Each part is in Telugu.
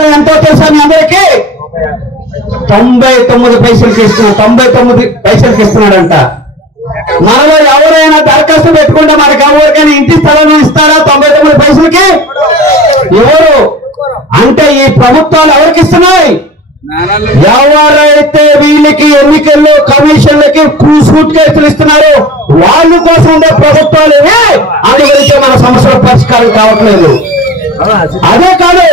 వేతనం ఎంతో తెలుసా మీ అందరికీ? 99 పైసలకి ఇస్తున్నాడు. 99 పైసలకి ఇస్తున్నాడంట. మనలో ఎవరైనా దరఖాస్తు పెట్టుకుంటే మనకు ఎవరికైనా ఇంటి స్థలం ఇస్తారా 99 పైసలకి? ఎవరు అంటే ఈ ప్రభుత్వాలు ఎవరికి ఇస్తున్నాయి? ఎవరైతే వీళ్ళకి ఎన్నికల్లో కమిషన్లకి సూట్ కేసులు ఇస్తున్నారో వాళ్ళ కోసం ఉండే ప్రభుత్వాలు ఇవి. అందుగురించి మన సమస్యల పరిష్కారం కావట్లేదు. అదే కాదు,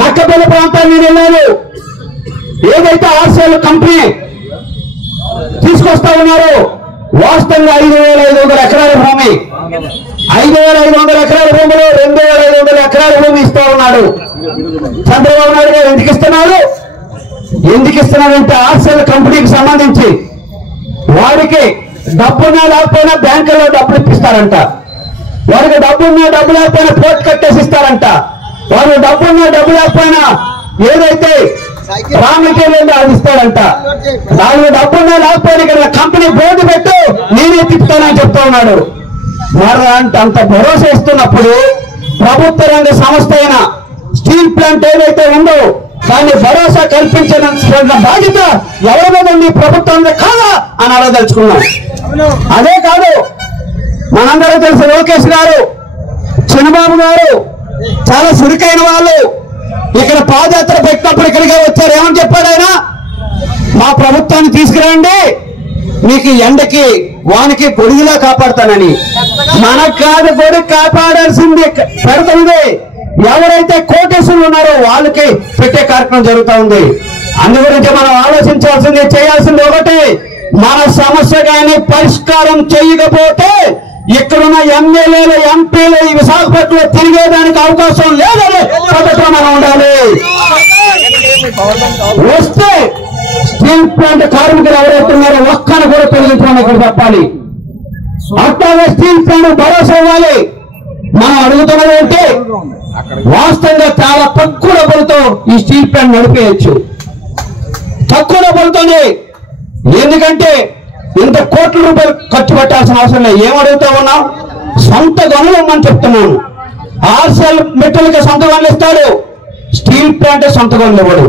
నక్కపల్లి ప్రాంతాన్ని వెళ్ళారు. ఏదైతే ఆర్సీఎల్ కంపెనీ తీసుకొస్తా ఉన్నారు, వాస్తవంగా 5,500 ఎకరాల భూమి, 5,500 ఎకరాల భూమిలో 2,500 ఎకరాల భూమి ఇస్తా ఉన్నాడు చంద్రబాబు నాయుడు గారు. ఎందుకు ఇస్తున్నాడు? ఎందుకు ఇస్తున్నాడంటే ఆర్సీఎల్ కంపెనీకి సంబంధించి వారికి డబ్బున్నా లేకపోయినా బ్యాంకుల్లో డబ్బులు ఇప్పిస్తారంట. వారికి డబ్బున్నా డబ్బు లేకపోయినా పోర్ట్ కట్టేసి ఇస్తారంట. వారు డబ్బున్నా డబ్బు లేకపోయినా ఏదైతే రా మెటీరియల్ అది ఇస్తాడంట. దానికి డబ్బున్నా లేకపోయినా ఇక్కడ కంపెనీ బోర్డు పెట్టు నేనే తిప్పుతానని చెప్తా ఉన్నాడు. మరి అంత భరోసా ఇస్తున్నప్పుడు ప్రభుత్వ రంగ సంస్థ అయిన స్టీల్ ప్లాంట్ ఏదైతే ఉందో దాన్ని భరోసా కల్పించిన బాధ్యత ఎవరి మీద ఉంది? ప్రభుత్వం కాదా అని అడగదలుచుకున్నాం. అదే కాదు, మనందరూ తెలుసు లోకేష్ గారు, చంద్రబాబు గారు చాలా సురికైన వాళ్ళు. ఇక్కడ పాదయాత్ర పెట్టినప్పుడు ఇక్కడికే వచ్చారు. ఏమని చెప్పాడు ఆయన? మా ప్రభుత్వాన్ని తీసుకురండి, మీకు ఎండకి వానికి గొడుగులా కాపాడుతానని. మనకు కాదు గొడుగు కాపాడాల్సింది పెడుతుంది ఎవరైతే కోటేశ్వరులు ఉన్నారో వాళ్ళకి పెట్టే కార్యక్రమం జరుగుతూ ఉంది. అందు గురించి మనం ఆలోచించాల్సింది, చేయాల్సింది ఒకటి, మన సమస్య కానీ పరిష్కారం చేయకపోతే ఇక్కడున్న ఎమ్మెల్యేలు ఎంపీలు ఈ విశాఖపట్నంలో తిరిగేదానికి అవకాశం లేదని పద్ధతిలో మనం ఉండాలి. వస్తే స్టీల్ ప్లాంట్ కార్మికులు ఎవరైతే ఉన్నారో ఒక్కను కూడా తొలగించమని ఇక్కడ చెప్పాలి. అట్లాగే స్టీల్ ప్లాంట్ భరోసా ఇవ్వాలి. మనం అడుగుతున్నది ఏంటి? వాస్తవంగా చాలా తక్కువ డబ్బులతో ఈ స్టీల్ ప్లాంట్ నడిపేయచ్చు. తక్కువ డబ్బులతోనే. ఎందుకంటే ఇంత కోట్ల రూపాయలు ఖర్చు పెట్టాల్సిన అవసరం లేదు. ఏం అడుగుతా ఉన్నాం? సొంత గనులు ఇవ్వమని చెప్తున్నాను. ఆర్సీఎల్ మెట్రోలకి సొంత గనులు ఇస్తాడు, స్టీల్ ప్లాంట్ సొంత గనులు ఇవ్వడు.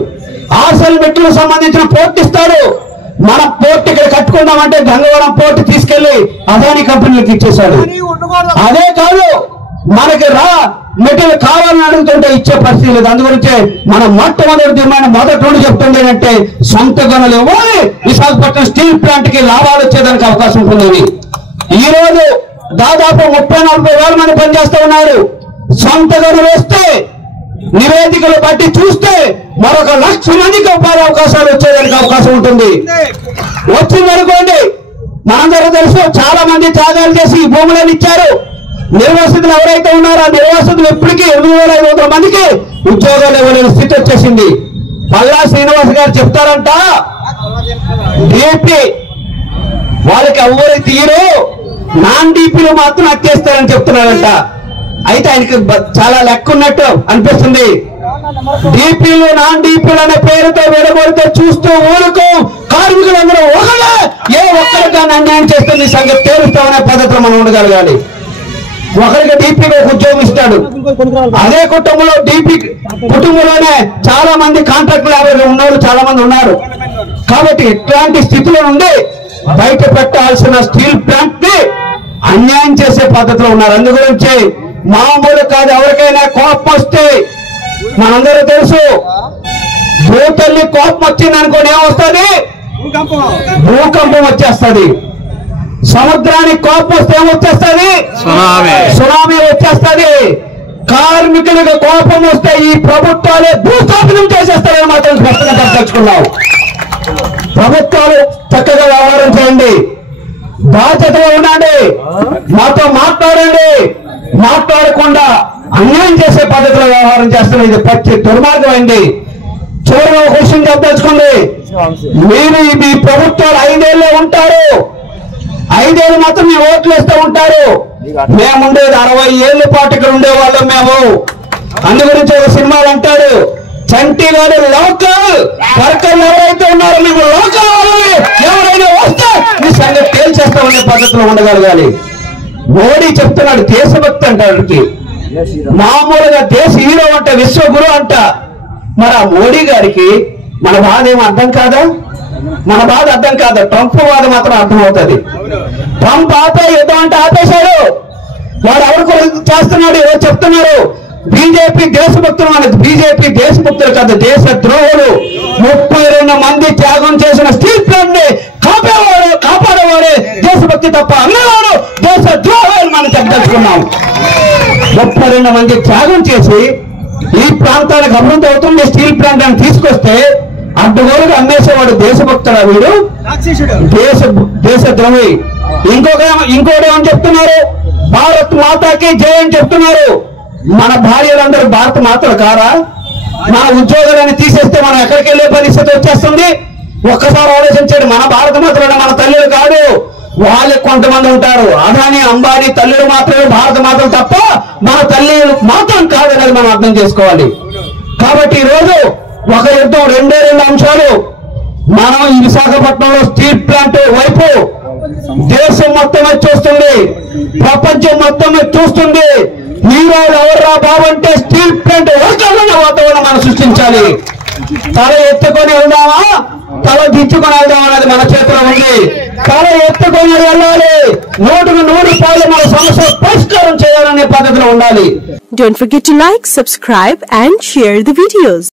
ఆర్సీఎల్ మెట్రోలకు సంబంధించిన పోర్ట్ ఇస్తాడు. మన పోర్ట్ ఇక్కడ కట్టుకుందామంటే గంగవరం పోర్ట్ తీసుకెళ్లి అదానీ కంపెనీలకు ఇచ్చేశాడు. అదే కాదు, మనకి మెటీరియల్ కావాలని అడుగుతుంటే ఇచ్చే పరిస్థితి లేదు. అందుగురించే మనం మొట్టమొదటి డిమాండ్ మొదటి నుండి చెప్తుంది ఏంటంటే సొంత గనులు ఇవ్వాలి. విశాఖపట్నం స్టీల్ ప్లాంట్ కి లాభాలు వచ్చేదానికి అవకాశం ఉంటుంది. ఈ రోజు దాదాపు 30-40 వేల మంది పనిచేస్తూ ఉన్నారు. సొంత గనులు వస్తే నివేదికలు బట్టి చూస్తే మరొక 1,00,000 మందికి ఉపాధి అవకాశాలు వచ్చేదానికి అవకాశం ఉంటుంది. వచ్చిందనుకోండి, మనందరూ తెలుసు చాలా మంది త్యాగాలు చేసి ఈ భూములను ఇచ్చారు. నిర్వాసితులు ఎవరైతే ఉన్నారో ఆ నిర్వాసితులు ఇప్పటికీ 8,500 మందికి ఉద్యోగాలు ఇవ్వలేని స్థితి వచ్చేసింది. పల్లా శ్రీనివాస్ గారు చెప్తారంట, డీపీ వాళ్ళకి ఎవరు తీరు, నాన్ డీపీలు మాత్రం అత్తేస్తారని చెప్తున్నారంట. అయితే ఆయనకి చాలా లెక్క ఉన్నట్టు అనిపిస్తుంది. డీపీలు నాన్ డీపీలు అనే పేరుతో విడగొడితే చూస్తూ ఊరుకు కార్మికులందరూ ఒకడే ఏ ఒక్కరికి అన్యాయం చేస్తుంది సంగతి తేలుస్తామనే పద్ధతిలో మనం ఉండగలగాలి. ఒకరికి డీపీకి ఒక ఉద్యోగం ఇస్తాడు. అదే కుటుంబంలో డీపీ కుటుంబంలోనే చాలా మంది కాంట్రాక్టులు ఉన్నవాళ్ళు చాలా మంది ఉన్నారు. కాబట్టి ఇట్లాంటి స్థితిలో నుండి బయట పెట్టాల్సిన స్టీల్ ప్లాంట్ ని అన్యాయం చేసే పద్ధతిలో ఉన్నారు. అందు గురించి మామూలు కాదు, ఎవరికైనా కోపం వస్తే మనందరూ తెలుసు, భూతల్లి కోపం వచ్చింది అనుకోని ఏమొస్తుంది? భూకంపం వచ్చేస్తుంది. సముద్రానికి కోపం వస్తే ఏమొచ్చేస్తుంది? సునామీ వచ్చేస్తుంది. కార్మికులకు కోపం వస్తే ఈ ప్రభుత్వాలే భూస్థాపనం చేసేస్తారని మాత్రం స్పష్టంగా తెలుసుకున్నాం. ప్రభుత్వాలు చక్కగా వ్యవహారం చేయండి, బాధ్యతగా ఉండండి, మాతో మాట్లాడండి. మాట్లాడకుండా అన్యాయం చేసే పద్ధతిలో వ్యవహారం చేస్తున్న ఇది పచ్చి దుర్మార్గం అయింది. చివరిగా ఒక విషయం చెప్పదలుచుకుంది, మీరు మీ ప్రభుత్వాలు 5 ఏళ్ళే ఉంటారు, 5 ఏళ్ళు మాత్రం మీ ఓట్లు వేస్తూ ఉంటారు. మేముండేది 60 ఏళ్ళ పాటు ఇక్కడ ఉండేవాళ్ళం మేము. అందు గురించి ఒక సినిమాలు అంటాడు, చంటి గారు లోకల్ వర్కర్లు ఎవరైతే ఉన్నారో మేము లోకల్ వాళ్ళని ఎవరైనా వస్తే మీ సంగతి తేల్చేస్తామనే పద్ధతిలో ఉండగలగాలి. మోడీ చెప్తున్నాడు దేశభక్తి అంటాడు. మామూలుగా దేశ హీరో అంట, విశ్వగురు అంట, మరి ఆ మోడీ గారికి మన బాధ ఏమో అర్థం కాదా? మన బాధ అర్థం కాదా? ట్రంప్ బాధ మాత్రం అర్థం అవుతుంది. ట్రంప్ ఆపే యుద్ధం అంటే ఆపేశాడు. వాడు ఎవరికి చేస్తున్నాడు? ఎవరు చెప్తున్నారు? బీజేపీ దేశభక్తులు అనేది. బీజేపీ దేశభక్తులు కాదు, దేశ ద్రోహులు. 32 మంది త్యాగం చేసిన స్టీల్ ప్లాంట్ ని కాపాడేవాడే దేశభక్తి తప్ప అన్నవాడు దేశ ద్రోహులు మనం చెప్పదలుచుకున్నాం. 32 మంది త్యాగం చేసి ఈ ప్రాంతానికి అభివృద్ధి అవుతుంది స్టీల్ ప్లాంట్ అని తీసుకొస్తే అడ్డగోలుగా అమ్మేసేవాడు దేశభక్తుడు. వీడు దేశ ద్రోహి. ఇంకోటి ఏమని చెప్తున్నారు? భారత్ మాతాకి జై అని చెప్తున్నారు. మన భార్యలందరూ భారత మాతలు కారా? మన ఉద్యోగాలను తీసేస్తే మనం ఎక్కడికి వెళ్ళే పరిస్థితి వచ్చేస్తుంది. ఒక్కసారి ఆలోచించండి. మన భారత మాతలు మన తల్లులు కాదు, వాళ్ళే కొంతమంది ఉంటారు. అదాని అంబానీ తల్లులు మాత్రమే భారత మాతలు తప్ప మన తల్లులు మాత్రం కాదనేది మనం అర్థం చేసుకోవాలి. కాబట్టి ఈ రోజు ఒక యుద్ధం, రెండే 2 అంశాలు. మనం ఈ విశాఖపట్నంలో స్టీల్ ప్లాంట్ వైపు దేశం మొత్తం చూస్తుంది, ప్రపంచం మొత్తం చూస్తుంది. హీరోలు ఎవర్రా బాబు అంటే స్టీల్ ప్లాంట్ వర్గాలన్న వాతావరణం మనం సృష్టించాలి. తల ఎత్తుకొని వెళ్దామా, తల దించుకొని వెళ్దామా అనేది మన చేతిలో ఉంది. తల ఎత్తుకొని వెళ్ళాలి. 100% మన సమస్య పరిష్కారం చేయాలనే పద్ధతిలో ఉండాలి. Don't forget to like, subscribe and share the videos.